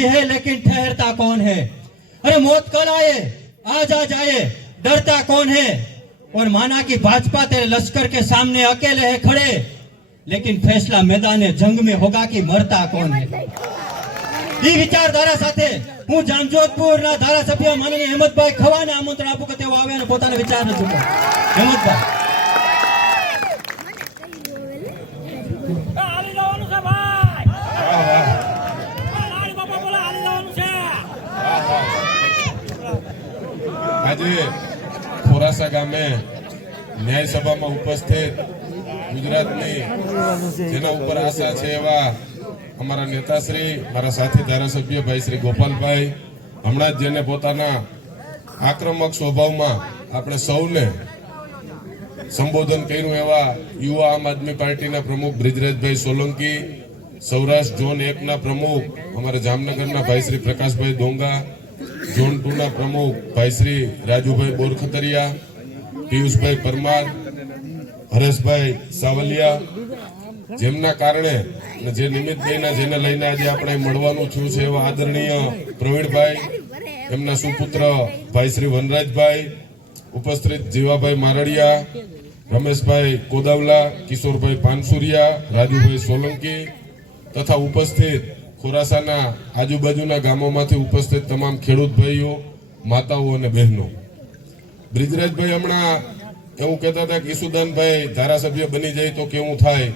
भी है लेकिन ठहरता कौन है अरे मौत कल आए आज आ जाए डरता कौन है और माना कि भाजपा तेरे लश्कर के सामने अकेले है खड़े लेकिन फैसला मैदान जंग में होगा कि मरता कौन है એ વિચારધારા સાથે હું જામજોધપુરના ધારાસભ્ય માનનીય હેમંતભાઈ ખવાને આમંત્રણ આપું કે તેઓ આવે અને પોતાના વિચાર રજૂ કરે હેમંતભાઈ આજે ખોરાસા ગામે ન્યાય ઉપસ્થિત ગુજરાતની જેના ઉપર આશા છે એવા અમારા નેતાશ્રી, મારા સાથી ધારાસભ્ય ભાઈ શ્રી ગોપાલભાઈ, હમણાં જ જેને પોતાના આક્રમક સ્વભાવમાં આપણે સૌને સંબોધન કર્યું એવા યુવા આમ આદમી પાર્ટીના પ્રમુખ બ્રિજરાજભાઈ સોલંકી, સૌરાષ્ટ્ર ઝોન એકના પ્રમુખ અમારા જામનગરના ભાઈ શ્રી પ્રકાશભાઈ ડોંગા ઝોન ટુ ના પ્રમુખ ભાઈ શ્રી રાજુભાઈ બોરખતરિયા, પિયુષભાઈ પરમાર, હરેશભાઈ સાવલિયા, જેમના કારણે જે નિમિત્તભાઈના જેને લઈને આજે આપણે મળવાનું થયું છે એવા આદરણીય પ્રવીણભાઈ, એમના સુપુત્ર ભાઈ શ્રી વનરાજભાઈ, ઉપસ્થિત જીવાભાઈ મારડિયા, રમેશભાઈ કોદાવલા, કિશોરભાઈ પાનસુરિયા, રાજુભાઈ સોલંકી તથા ઉપસ્થિત ખોરાસાના આજુબાજુના ગામોમાંથી ઉપસ્થિત તમામ ખેડૂત ભાઈઓ, માતાઓ અને બહેનો. બ્રિજરાજભાઈ હમણાં એવું કહેતા હતા કે ઈસુદાનભાઈ ધારાસભ્ય બની જાય તો કેવું થાય?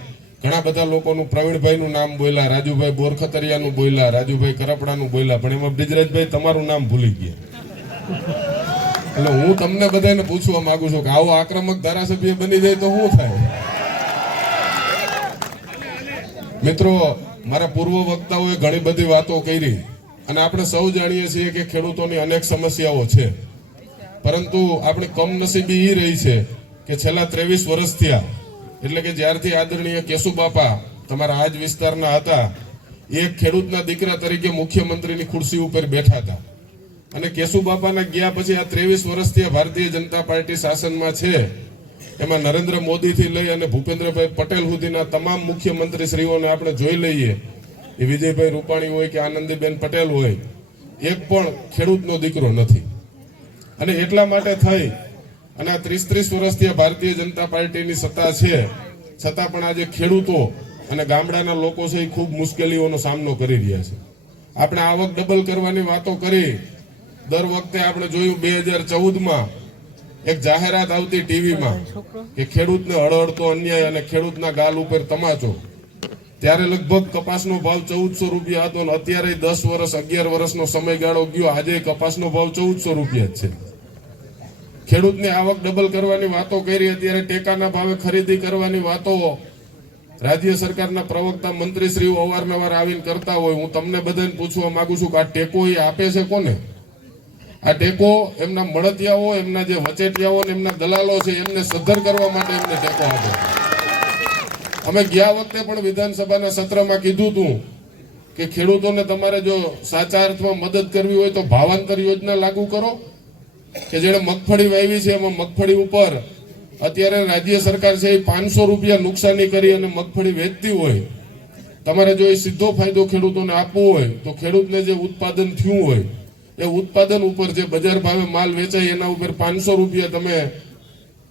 ઘણા બધા લોકોનું પ્રવીણભાઈનું નામ બોલ્યા, રાજુભાઈ બોરખતરિયાનું બોલ્યા, રાજુભાઈ કરપડાનું બોલ્યા, પણ એમાં બ્રિજરાજભાઈ તમારું નામ ભૂલી ગયા. એટલે હું તમને બધાને પૂછવા માંગુ છું કે આવો આક્રમક ધારાસભ્ય બની જાય તો શું થાય? મિત્રો મારા પૂર્વ વક્તાઓએ ઘણી બધી વાતો કરી અને આપણે સૌ જાણીએ છીએ કે ખેડૂતોની અનેક સમસ્યાઓ છે. પરંતુ આપણી કમનસીબી એ રહી છે કે છેલ્લા ત્રેવીસ વર્ષ થયા, એટલે કે જ્યારથી આદરણીય કેશુબાપા તમારા આજ વિસ્તારના હતા, એ ખેડૂતના દીકરા તરીકે મુખ્યમંત્રીની ખુરશી ઉપર બેઠા હતા. અને કેશુબાપાના ગયા પછી આ ત્રેવીસ વર્ષથી ભારતીય જનતા પાર્ટી શાસનમાં છે એમાં નરેન્દ્ર મોદીથી લઈ અને ભૂપેન્દ્રભાઈ પટેલ સુધીના તમામ મુખ્યમંત્રી આપણે જોઈ લઈએ. એ વિજયભાઈ રૂપાણી હોય કે આનંદીબેન પટેલ હોય, એક પણ ખેડૂતનો દીકરો નથી. અને એટલા માટે થઈ, અને આ ત્રીસ ત્રીસ વર્ષથી ભારતીય જનતા પાર્ટીની સત્તા છે, છતાં પણ આજે ખેડૂતો અને ગામડાના લોકો છે એ ખૂબ મુશ્કેલીઓનો સામનો કરી રહ્યા છે. આપણે આવક ડબલ કરવાની વાતો કરી. દર વખતે આપણે જોયું બે હજાર ચૌદમાં એક જાહેરાત આવતી ટીવીમાં કે ખેડૂતને હળહળતો અન્યાય અને ખેડૂતના ગાલ ઉપર તમાચો. ત્યારે લગભગ કપાસનો ભાવ ચૌદસો રૂપિયા હતો અને અત્યારે દસ વર્ષ, અગિયાર વર્ષનો સમયગાળો ગયો. આજે કપાસનો ભાવ ચૌદસો રૂપિયા છે. ખેડૂતની આવક ડબલ કરવાની વાતો કરી. અત્યારે ટેકાના ભાવે ખરીદી કરવાની વાતો રાજ્ય સરકારના પ્રવક્તા મંત્રીશ્રીઓ અવારનવાર આવીને કરતા હોય. હું તમને બધાને પૂછવા માંગુ છું કે આ ટેકો એ આપે છે કોને? આ ટેકો એમના મળતિયાઓ, એમના જે વચેટિયાઓ એમના દલાલો છે, એમને સદ્ધર કરવા માટે એમને ટેકો આપ્યો. અમે ગયા વખતે પણ વિધાનસભાના સત્રમાં કીધું હતું કે ખેડૂતોને તમારે જો સાચા અર્થમાં મદદ કરવી હોય તો ભાવાંતર યોજના લાગુ કરો. કે જેણે મગફળી વાવી છે, એમાં મગફળી ઉપર અત્યારે રાજ્ય સરકાર છે એ પાંચસો રૂપિયા નુકસાની કરી અને મગફળી વેચતી હોય. તમારે જો એ સીધો ફાયદો ખેડૂતોને આપવો હોય, તો ખેડૂતને જે ઉત્પાદન થયું હોય એ ઉત્પાદન ઉપર જે બજાર ભાવે માલ વેચાય, એના ઉપર પાંચસો રૂપિયા તમે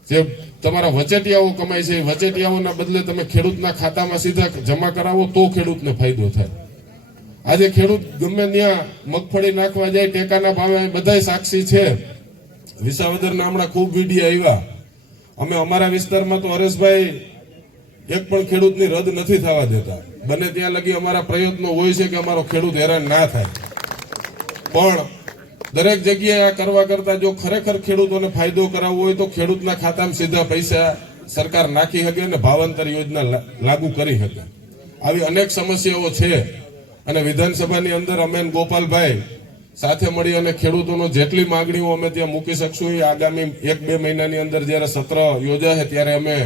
જે તમારા વચેટિયાઓ કમાય છે, એ વચેટિયાઓના બદલે તમે ખેડૂતના ખાતામાં સીધા જમા કરાવો, તો ખેડૂતને ફાયદો થાય. આજે ખેડૂત ગમે ત્યાં મગફળી નાખવા જાય, ટેકાના ભાવે બધાય સાક્ષી છે. વિસાવદરના હમણાં ખૂબ વીડિયો આવ્યા. અમે અમારા વિસ્તારમાં તો હરેશભાઈ એક પણ ખેડૂતની રદ નથી થવા દેતા. બને ત્યાં લગી અમારા પ્રયત્નો હોય છે કે અમારો ખેડૂત હેરાન ના થાય. પણ દરેક જગ્યાએ આ કરવા કરતા જો ખરેખર ખેડૂતોને ફાયદો કરાવવો હોય તો ખેડૂતના ખાતામાં સીધા પૈસા સરકાર નાખી શકે અને ભાવાંતર યોજના લાગુ કરી શકે. આવી અનેક સમસ્યાઓ છે અને વિધાનસભાની અંદર અમે ગોપાલભાઈ સાથે મળી અને ખેડૂતોનો જેટલી માંગણીઓ અમે ત્યાં મૂકી શકશું એ આગામી એક બે મહિનાની અંદર જ્યારે સત્ર યોજાશે ત્યારે અમે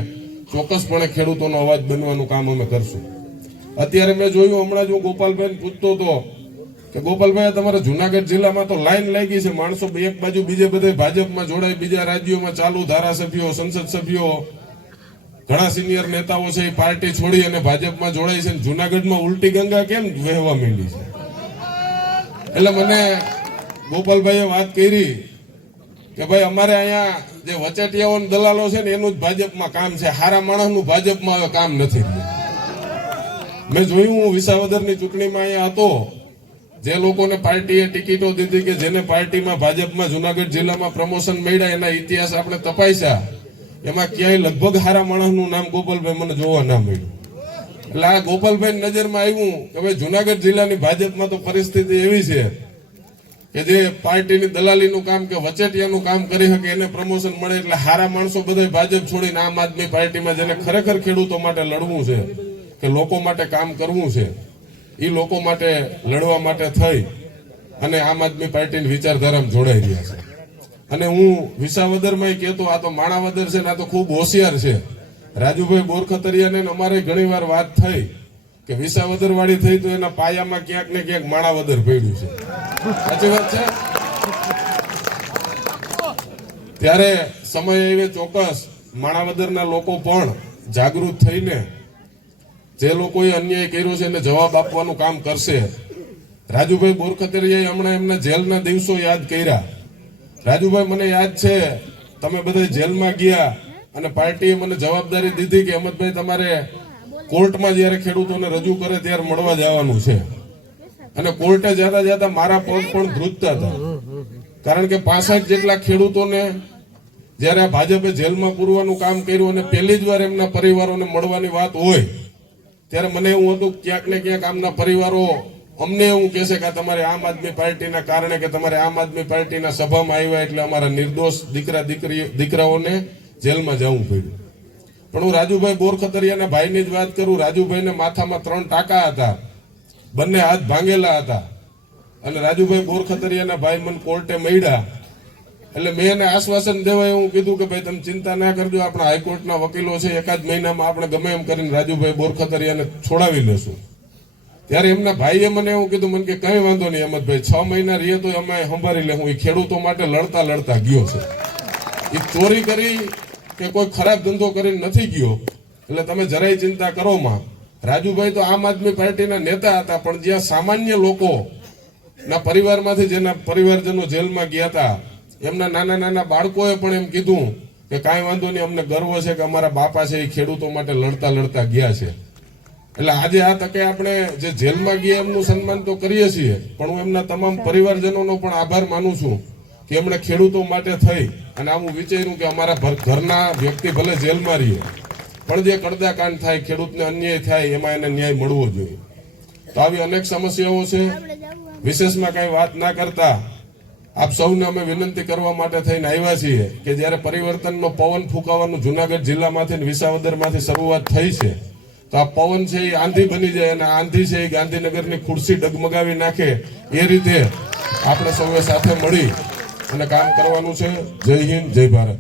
ચોક્કસપણે ખેડૂતોનો અવાજ બનવાનું કામ અમે કરશું. અત્યારે મેં જોયું, હમણાં જ હું ગોપાલભાઈ પૂછતો હતો કે ગોપાલભાઈ તમારા જુનાગઢ જિલ્લામાં તો લાઈન લાગી છે. માણસો એક બાજુ, બીજે બધે ભાજપમાં જોડાય, બીજા રાજ્યોમાં ચાલુ, ધારાસભ્યો, સંસદ સભ્યો. ઘણા સિનિયર નેતાઓ છે, એ પાર્ટી છોડી અને ભાજપમાં જોડાય છે. જુનાગઢમાં ઉલટી ગંગા કેમ વહેવા માંડી છે? એટલે મને ગોપાલભાઈએ વાત કરી કે ભાઈ, અમારે અહીંયા જે વચેટિયાઓ દલાલો છે ને, એનું જ ભાજપમાં કામ છે. હારા માણસનું ભાજપમાં હવે કામ નથી. મેં જોયું, હું વિસાવદરની ચૂંટણીમાં અહીંયા હતો. જે લોકોને પાર્ટીએ ટિકિટો દીધી કે જેને પાર્ટીમાં ભાજપમાં જુનાગઢ જિલ્લામાં પ્રમોશન મળ્યા, એના ઇતિહાસ આપણે તપાસ્યા. એમાં ક્યાંય લગભગ હારા માણસનું નામ ગોપાલભાઈ મને જોવા ના મળ્યું. એટલે આ ગોપાલભાઈ નજરમાં આવ્યું કે ભાઈ જુનાગઢ જિલ્લાની ભાજપમાં તો પરિસ્થિતિ એવી છે કે જે પાર્ટીની દલાલીનું કામ કે વચેટિયાનું કામ કરી શકે એને પ્રમોશન મળે એટલે હારા માણસો બધા ભાજપ છોડીને આમ આદમી પાર્ટીમાં જેને ખરેખર ખેડૂતો માટે લડવું છે, કે લોકો માટે કામ કરવું છે. એ લોકો માટે લડવા માટે થઈ અને આમ આદમી પાર્ટીની વિચારધારામાં જોડાઈ રહ્યા છે. અને હું વિસાવદરમાં કહેતો, આ તો માણાવદર છે ને આ તો ખૂબ હોશિયાર છે. રાજુભાઈ બોરખતરિયાને અમારે ઘણી વાત થઈ કે વિસાવદર વાળી થઈ તો એના પાયામાં ક્યાંક ને ક્યાંક માણાવદર પડ્યું છે. સાચી વાત છે? ત્યારે સમય એવે ચોક્કસ. માણાવદરના લોકો પણ જાગૃત થઈને જે લોકોએ અન્યાય કર્યો છે એને જવાબ આપવાનું કામ કરશે. રાજુભાઈ બોરખતરિયાએ હમણાં એમના જેલના દિવસો યાદ કર્યા. રાજુભાઈ, મને યાદ છે, તમે બધા જેલમાં ગયા અને પાર્ટીએ મને જવાબદારી દીધી કે અમતભાઈ તમારે કોર્ટમાં જ્યારે ખેડૂતોને રજૂ કરે ત્યારે મળવા જવાનું છે. અને કોર્ટે જતા જતા મારા પગ પણ ધ્રુજતા હતા. કારણ કે પાસઠ જેટલા ખેડૂતોને જ્યારે ભાજપે જેલમાં પૂરવાનું કામ કર્યું અને પહેલી જ વાર એમના પરિવારોને મળવાની વાત હોય ત્યારે મને એવું હતું ક્યાંક ને ક્યાંક આમના પરિવારો અમને એવું કહેશે કે તમારે આમ આદમી પાર્ટીના કારણે કે તમારે આમ આદમી પાર્ટીના સભામાં આવ્યા એટલે અમારા નિર્દોષ દીકરા દીકરી દીકરાઓને જેલમાં જવું પડ્યું. પણ હું રાજુભાઈ બોરખતરિયાના ભાઈની જ વાત કરું, રાજુભાઈને માથામાં ત્રણ ટાંકા હતા. બંને હાથ ભાંગેલા હતા. અને રાજુભાઈ બોરખતરિયાના ભાઈ મને કોર્ટે મળ્યા. એટલે મેં એને આશ્વાસન દેવાય એવું કીધું કે ભાઈ, તમે ચિંતા ના કરજો, આપણા હાઈકોર્ટના વકીલો છે, એકાદ મહિનામાં આપણે ગમે એમ કરીને રાજુભાઈ બોરખતરિયાને છોડાવી લેશું. ત્યારે એમના ભાઈએ મને એવું કીધું, મને કે કઈ વાંધો નહીં અહમદભાઈ છ મહિના રહીએ તો અમે સંભાળી લે, હું એ ખેડૂતો માટે લડતા લડતા ગયો છે. એ ચોરી કરી કે કોઈ ખરાબ ધંધો કરીને નથી ગયો. એટલે તમે જરાય ચિંતા કરો માં. રાજુભાઈ તો આમ આદમી પાર્ટીના નેતા હતા, પણ જ્યાં સામાન્ય લોકો ના પરિવારમાંથી જેના પરિવારજનો જેલમાં ગયા હતા એમના નાના નાના બાળકોએ પણ એમ કીધું કે કાંઈ વાંધો નહીં અમને ગર્વ છે કે અમારા બાપા છે એ ખેડૂતો માટે લડતા લડતા ગયા છે. એટલે આજે આ તકે આપણે જે જેલમાં ગયા એમનું સન્માન તો કરીએ છીએ પણ હું એમના તમામ પરિવારજનોનો પણ આભાર માનું છું કે એમણે ખેડૂતો માટે થઈ અને આવું વિચાર્યું કે અમારા ઘરના વ્યક્તિ ભલે જેલમાં રહીએ પણ જે કડદાકાંડ થાય ખેડૂતને અન્યાય થાય એમાં એને ન્યાય મળવો જોઈએ. તો આવી અનેક સમસ્યાઓ છે. વિશેષમાં કઈ વાત ના કરતા આપ સૌને અમે વિનંતી કરવા માટે થઈને આવ્યા છીએ કે જ્યારે પરિવર્તનનો પવન ફૂંકાવાનું જુનાગઢ જિલ્લામાંથી વિસાવદરમાંથી શરૂઆત થઈ છે, તો આ પવન છે એ આંધી બની જાય અને આંધી છે એ ગાંધીનગરની ખુરશી ડગમગાવી નાખે. એ રીતે આપણે સૌએ સાથે મળી અને કામ કરવાનું છે. જય હિન્દ, જય ભારત.